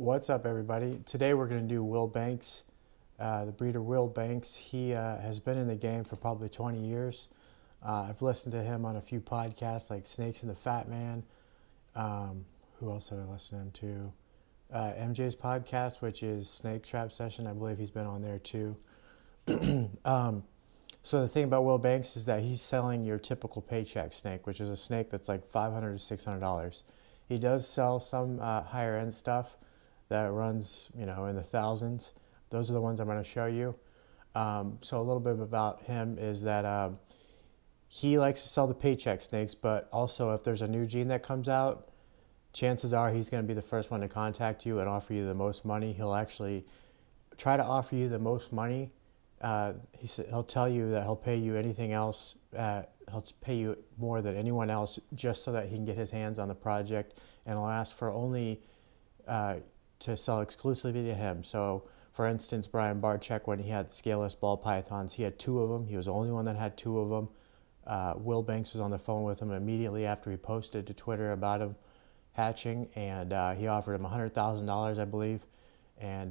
What's up, everybody? Today we're going to do Wilbanks, the breeder Wilbanks. He has been in the game for probably 20 years. I've listened to him on a few podcasts like Snakes and the Fat Man. Who else have I listened to? MJ's podcast, which is Snake Trap Session. I believe he's been on there too. So the thing about Wilbanks is that he's selling your typical paycheck snake, which is a snake that's like $500 to $600. He does sell some higher end stuff that runs, in the thousands. Those are the ones I'm going to show you. So a little bit about him is that he likes to sell the paycheck snakes, but also if there's a new gene that comes out, chances are he's going to be the first one to contact you and offer you the most money. He'll actually try to offer you the most money. He'll tell you that he'll pay you anything else. He'll pay you more than anyone else just so that he can get his hands on the project, and he'll ask for only to sell exclusively to him. So, for instance, Brian Barczyk, when he had scaleless ball pythons, he had 2 of them. He was the only one that had 2 of them. Wilbanks was on the phone with him immediately after he posted to Twitter about him hatching, and he offered him $100,000, I believe, and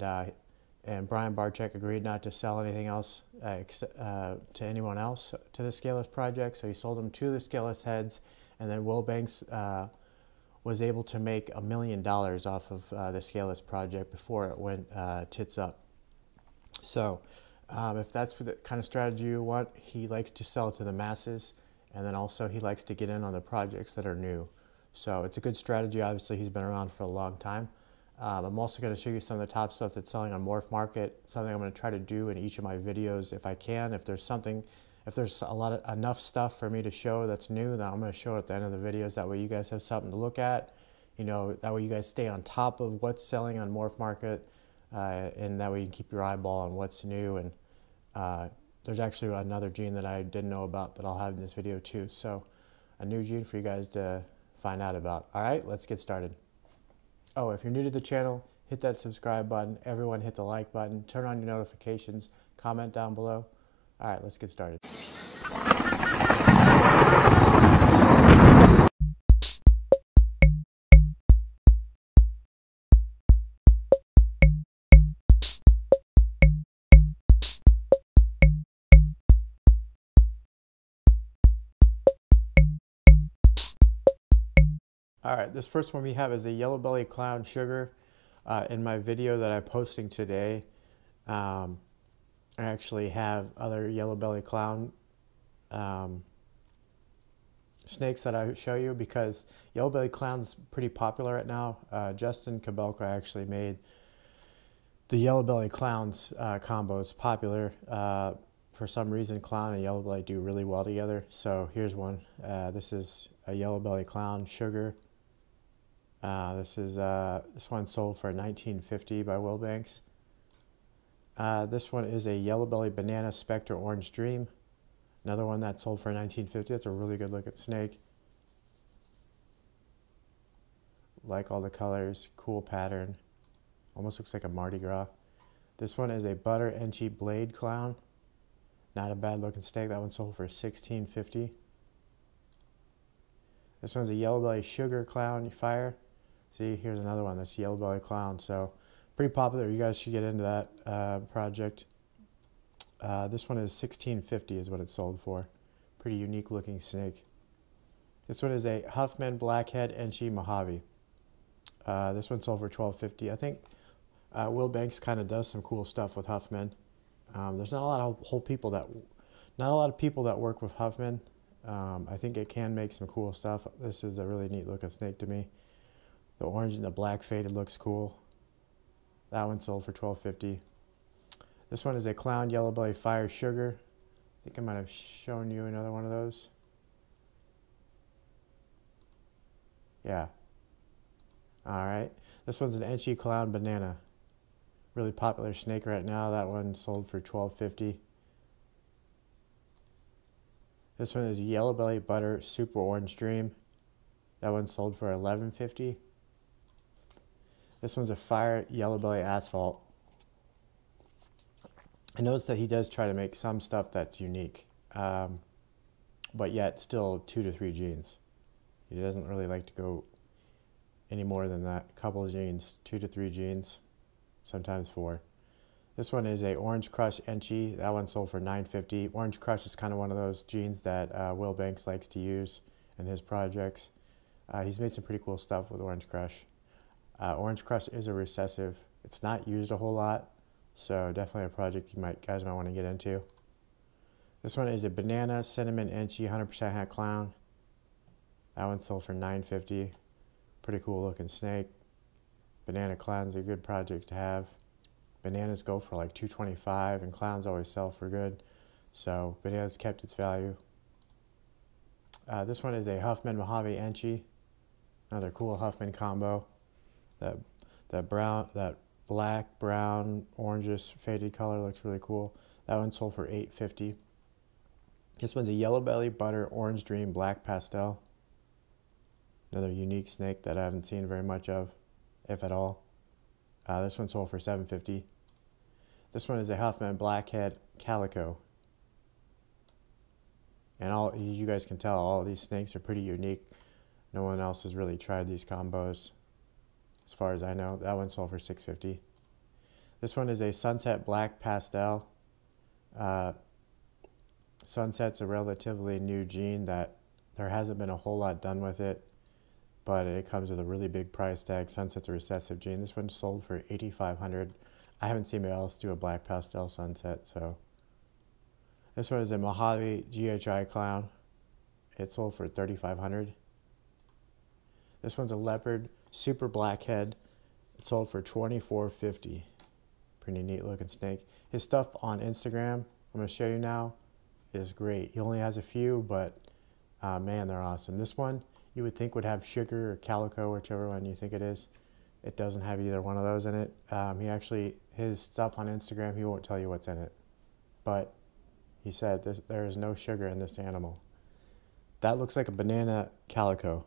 Brian Barczyk agreed not to sell anything else to anyone else to the scaleless project. So he sold them to the scaleless heads, and then Wilbanks was able to make $1 million off of the scaleless project before it went tits up. So if that's the kind of strategy you want, he likes to sell to the masses, and then also he likes to get in on the projects that are new. So it's a good strategy. Obviously, he's been around for a long time. I'm also going to show you some of the top stuff that's selling on Morph Market, something I'm going to try to do in each of my videos if I can. If there's enough stuff for me to show that's new, then I'm going to show it at the end of the videos. That way you guys have something to look at. That way you guys stay on top of what's selling on Morph Market, and that way you can keep your eyeball on what's new. And there's actually another gene that I didn't know about that I'll have in this video too. So a new gene for you guys to find out about. All right, let's get started. Oh, if you're new to the channel, hit that subscribe button. Everyone hit the like button. Turn on your notifications. Comment down below. All right, let's get started. All right, this first one we have is a yellow belly clown sugar. In my video that I'm posting today, I actually have other yellow belly clown snakes that I show you because yellow belly clown's pretty popular right now. Justin Kabelka actually made the yellow belly clowns combo. It's popular. For some reason, clown and yellow belly do really well together. So here's one. This is a yellow belly clown sugar. This one sold for $19.50 by Wilbanks. This one is a yellow belly banana spectre orange dream. Another one that sold for $19.50. That's a really good looking snake. Like all the colors, cool pattern. Almost looks like a Mardi Gras. This one is a butter Enchi blade clown. Not a bad looking snake. That one sold for $16.50. This one's a yellow belly sugar clown fire. See, here's another one that's yellow belly clown. So pretty popular. You guys should get into that project. This one is $16.50 is what it sold for. Pretty unique looking snake. This one is a Huffman Blackhead Enchi Mojave. This one sold for $12.50. I think Wilbanks kind of does some cool stuff with Huffman. There's not a lot of people that work with Huffman. I think it can make some cool stuff. This is a really neat looking snake to me. The orange and the black faded looks cool. That one sold for $12.50. This one is a clown yellow belly fire sugar. I think I might have shown you another one of those. Yeah. All right. This one's an Enchi clown banana. Really popular snake right now. That one sold for $12.50. This one is yellow belly butter super orange dream. That one sold for $11.50. This one's a fire yellow belly asphalt. I noticed that he does try to make some stuff that's unique, but yet still 2 to 3 genes. He doesn't really like to go any more than that. A couple of genes, 2 to 3 genes, sometimes 4. This one is a Orange Crush Enchi. That one sold for $9.50. Orange Crush is kind of one of those genes that Wilbanks likes to use in his projects. He's made some pretty cool stuff with Orange Crush. Orange Crush is a recessive. It's not used a whole lot, so definitely a project you guys might want to get into. This one is a Banana Cinnamon Enchi 100% Het Clown. That one sold for $9.50. Pretty cool looking snake. Banana Clown's a good project to have. Bananas go for like $2.25 and clowns always sell for good. So Bananas kept its value. This one is a Huffman Mojave Enchi. Another cool Huffman combo. That black, brown, orangish faded color looks really cool. That one sold for $8.50. This one's a Yellow Belly Butter Orange Dream Black Pastel. Another unique snake that I haven't seen very much of, if at all. This one sold for $7.50. This one is a Huffman Blackhead Calico. And as you guys can tell, all of these snakes are pretty unique. No one else has really tried these combos, as far as I know. That one sold for $6.50. This one is a Sunset Black Pastel. Sunset's a relatively new gene that there hasn't been a whole lot done with it, but it comes with a really big price tag. Sunset's a recessive gene. This one sold for $8,500. I haven't seen anybody else do a black pastel sunset, so. This one is a Mojave GHI Clown. It sold for $3,500. This one's a Leopard Super Blackhead. It sold for $24.50. Pretty neat looking snake. His stuff on Instagram, I'm going to show you now, is great. He only has a few, but man, they're awesome. This one you would think would have sugar or calico, whichever one you think it is. It doesn't have either one of those in it. His stuff on Instagram, he won't tell you what's in it. But he said there is no sugar in this animal. That looks like a banana calico.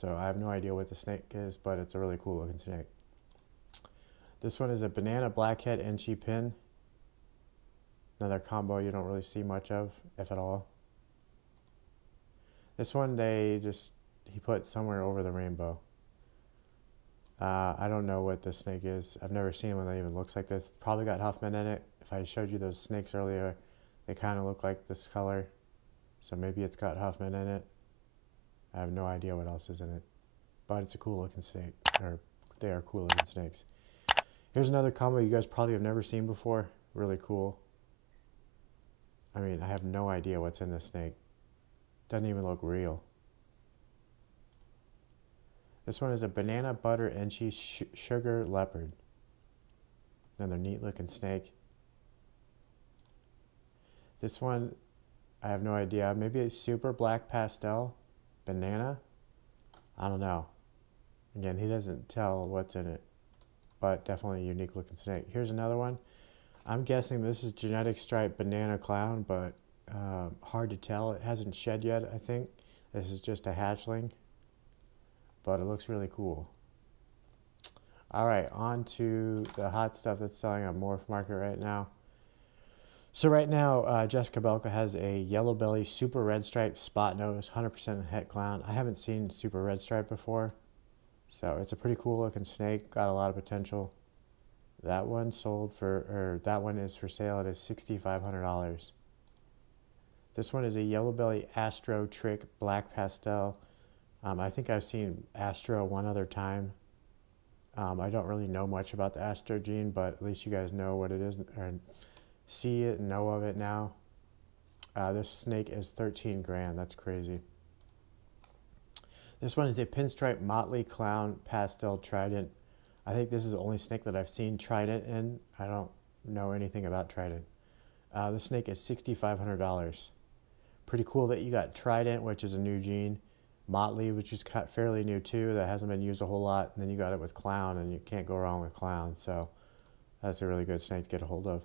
So I have no idea what the snake is, but it's a really cool looking snake. This one is a Banana Blackhead Enchi Pin. Another combo you don't really see much of, if at all. This one he put somewhere over the rainbow. I don't know what this snake is. I've never seen one that even looks like this. Probably got Huffman in it. If I showed you those snakes earlier, they kind of look like this color. So maybe it's got Huffman in it. I have no idea what else is in it. But it's a cool looking snake. Or they are cool looking snakes. Here's another combo you guys probably have never seen before. Really cool. I mean, I have no idea what's in this snake. Doesn't even look real. This one is a Banana Butter Enchi Sugar Leopard. Another neat looking snake. This one, I have no idea. Maybe a Super Black Pastel Banana? I don't know. Again, he doesn't tell what's in it, but definitely a unique looking snake. Here's another one. I'm guessing this is Genetic Stripe Banana Clown, but hard to tell. It hasn't shed yet, I think. This is just a hatchling, but it looks really cool. All right, on to the hot stuff that's selling on Morph Market right now. So right now, Jessica Belka has a Yellow Belly Super Red Stripe Spot Nose 100% Het Clown. I haven't seen Super Red Stripe before, so it's a pretty cool looking snake. Got a lot of potential. That one that one is for sale. It is $6,500. This one is a Yellow Belly Astro Trick Black Pastel. I think I've seen Astro one other time. I don't really know much about the Astro gene, but at least you guys know what it is, or see it and know of it now. This snake is 13 grand. That's crazy. This one is a Pinstripe Motley Clown Pastel Trident. I think this is the only snake that I've seen Trident in. I don't know anything about Trident. This snake is $6,500. Pretty cool that you got Trident, which is a new gene. Motley, which is fairly new too, that hasn't been used a whole lot. And then you got it with Clown, and you can't go wrong with Clown. So that's a really good snake to get a hold of.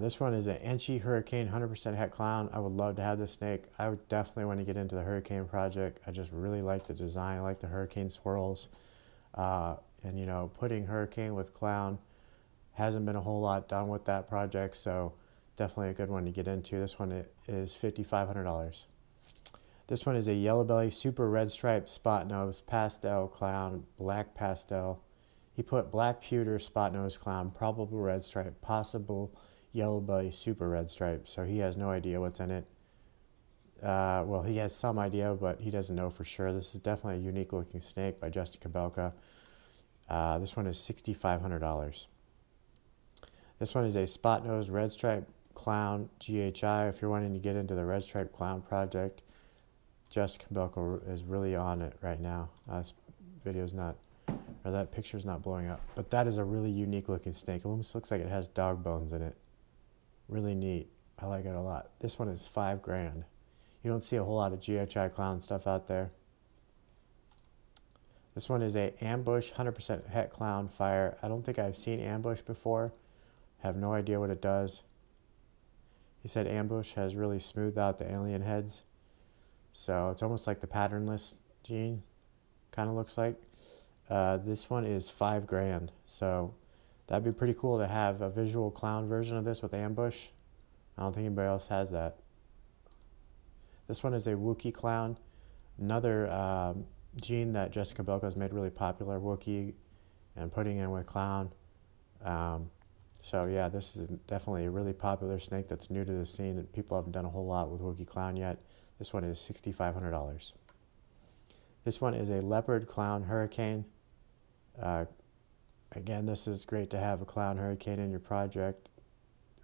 This one is an Enchi Hurricane 100% Het Clown. I would love to have this snake. I would definitely want to get into the Hurricane project. I just really like the design. I like the Hurricane swirls. And you know, putting Hurricane with Clown, hasn't been a whole lot done with that project, so definitely a good one to get into. This one is $5,500. This one is a yellow belly, super red stripe, spot nose, pastel clown, black pastel. He put black pewter, spot nose clown, probable red stripe, possible yellow belly, super red stripe. So he has no idea what's in it. Well, he has some idea, but he doesn't know for sure. This is definitely a unique looking snake by Justin Kabelka. This one is $6,500. This one is a spot nose red stripe clown GHI. If you're wanting to get into the red stripe clown project, Justin Kabelka is really on it right now. This video's not, or that picture's not blowing up. But that is a really unique looking snake. It almost looks like it has dog bones in it. Really neat. I like it a lot. This one is $5,000. You don't see a whole lot of GHI clown stuff out there. This one is a ambush 100% het clown fire. I don't think I've seen ambush before. Have no idea what it does. He said ambush has really smoothed out the alien heads. So it's almost like the patternless gene, kind of looks like. This one is $5,000. So that'd be pretty cool to have a visual clown version of this with ambush. I don't think anybody else has that. This one is a Wookiee clown, another gene that Jessica Kabelka has made really popular, Wookiee, and putting in with clown. So yeah, this is definitely a really popular snake that's new to the scene, and people haven't done a whole lot with Wookiee clown yet. This one is $6,500. This one is a leopard clown hurricane. Again, this is great to have a clown hurricane in your project.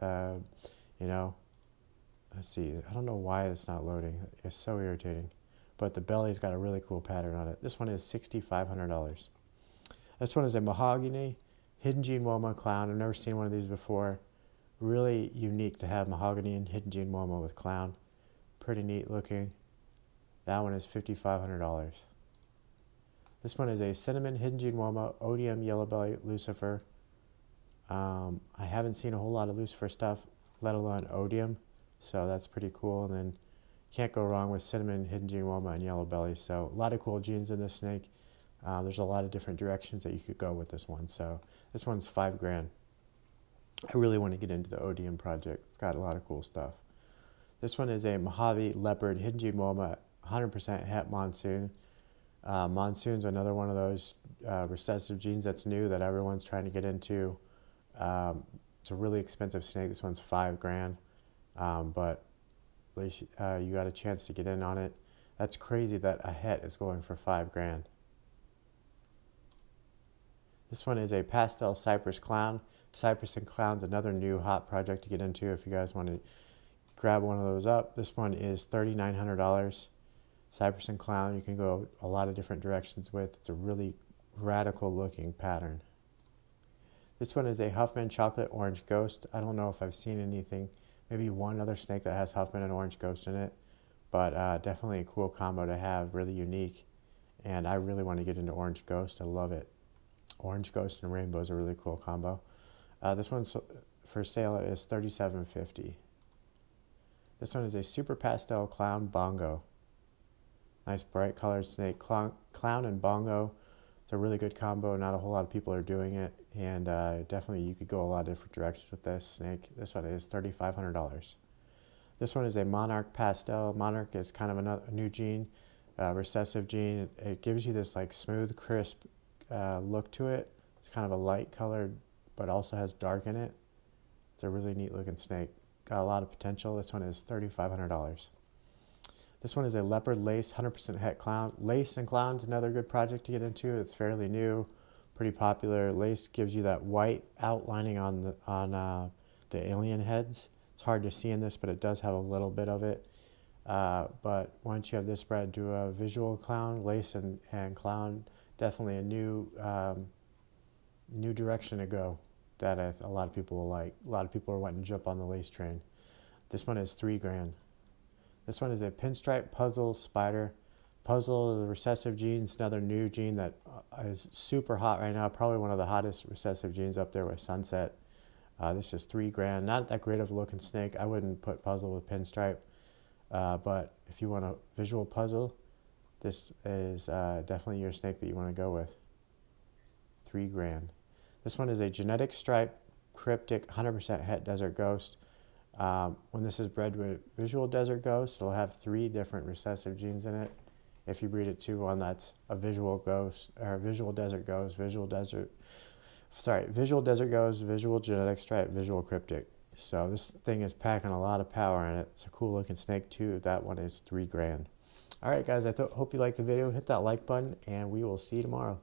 You know, let's see, I don't know why it's not loading. It's so irritating. But the belly's got a really cool pattern on it. This one is $6,500. This one is a mahogany hidden gene Woma clown. I've never seen one of these before. Really unique to have mahogany and hidden gene Woma with clown. Pretty neat looking. That one is $5,500. This one is a cinnamon hidden gene Woma odium yellow belly Lucifer. I haven't seen a whole lot of Lucifer stuff, let alone odium, so that's pretty cool. And then can't go wrong with cinnamon hidden gene Woma and yellow belly. So a lot of cool genes in this snake. There's a lot of different directions that you could go with this one. So this one's $5,000. I really want to get into the odium project. It's got a lot of cool stuff. This one is a Mojave Leopard Hidden Gene Woma 100% het monsoon. Monsoon's another one of those recessive genes that's new that everyone's trying to get into. It's a really expensive snake. This one's $5,000, but at least you got a chance to get in on it. That's crazy that a het is going for $5,000. This one is a pastel cypress clown. Cypress and clown's another new hot project to get into if you guys want to grab one of those up. This one is $3,900. Cypress and clown, you can go a lot of different directions with. It's a really radical looking pattern. This one is a Huffman chocolate orange ghost. I don't know if I've seen anything, maybe one other snake that has Huffman and orange ghost in it, but definitely a cool combo to have, really unique. And I really want to get into orange ghost. I love it. Orange ghost and rainbow is a really cool combo. This one's for sale is $3,750. This one is a super pastel clown bongo. Nice bright colored snake. Clown and bongo. It's a really good combo. Not a whole lot of people are doing it, and definitely you could go a lot of different directions with this snake. This one is $3,500. This one is a monarch pastel. Monarch is kind of a new gene, recessive gene. It gives you this like smooth, crisp look to it. It's kind of a light colored, but also has dark in it. It's a really neat looking snake. Got a lot of potential. This one is $3,500. This one is a leopard lace 100% het clown. Lace and clown's another good project to get into. It's fairly new, pretty popular. Lace gives you that white outlining on the alien heads. It's hard to see in this, but it does have a little bit of it. But once you have this bred to a visual clown, lace and clown, definitely a new direction to go that a lot of people will like. A lot of people are wanting to jump on the lace train. This one is $3,000. This one is a pinstripe puzzle spider. Puzzle, the recessive gene, is another new gene that is super hot right now. Probably one of the hottest recessive genes up there with Sunset. This is $3,000. Not that great of a looking snake. I wouldn't put puzzle with pinstripe. But if you want a visual puzzle, this is definitely your snake that you want to go with. $3,000. This one is a genetic stripe cryptic 100% het desert ghost. When this is bred with visual desert ghost, it'll have 3 different recessive genes in it. If you breed it to one that's a visual ghost, or visual desert ghost, visual desert ghost, visual genetic stripe, visual cryptic. So this thing is packing a lot of power in it. It's a cool looking snake too. That one is $3 grand. All right, guys, I hope you liked the video. Hit that like button, and we will see you tomorrow.